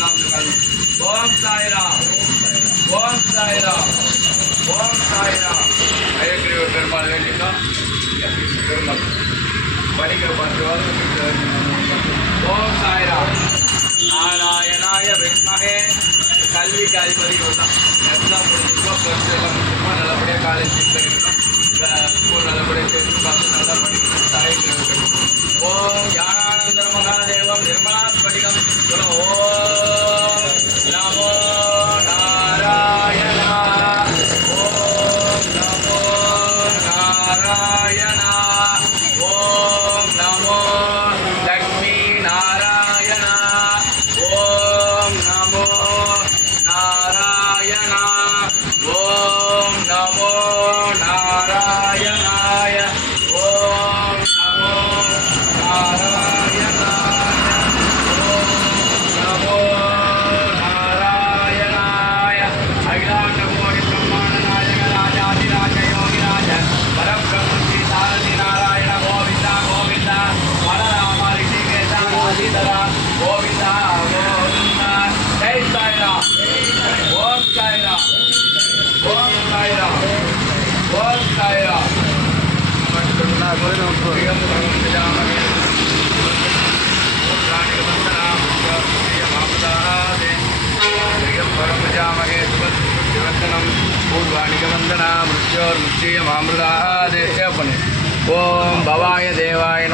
ஓம் சாய்ராம் ஓம் சாய்ராம் ஓம் சாய்ராம் ஐயக்கிரி பெருமாள் வேண்டிக்கோ பெருமாள் படிக்கிற பார்த்து ஓம் சாய்ராம் நாராயணாய வித்மகே கல்விக்கு அதிபதி தான் எல்லாம் முடிஞ்சுக்கோ ப்ளஸ் எல்லாம் முடிச்சுக்கோ நல்லபடியாக காலேஜ் பண்ணிக்கணும் ஸ்கூல் நல்லபடியாக சேர்த்து பஸ் நல்லா படிக்கணும் சாய்க்கு ஓம் ஞானானந்தர மகாதேவம் நிர்மலாஸ்படிகம் ஓம் நமோ நாராயணா ஓம் நமோ நாராயணா ஓம் நமோ லக்ஷ்மி நாராயணா ஓம் நமோ நாராயணா ஓம் நமோ நாராயணாய ஓம் நமோ நாராயணாய ஓம் நமோ நாராயணாய அகிலாண்ட கோடி பிரம்மாண்ட நாயக ராஜாதிராஜ யோகிராஜ பரபிரம்ம ஸ்ரீ சாரதி நாராயண கோவிந்தா கோவிந்தா பரராம ரிஷிகேஷ ராஜிதரா கோவிந்தா கோவிந்தா ஜெய் சாய்ராம் ஓம் சாய்ராம் ஓம் சாய்ராம் ஓம் சாய்ராம் पूर्वाणिकवंदना मृत्योर्मुच्यमामृतादेशपने ओम भवाय देवाय नमः।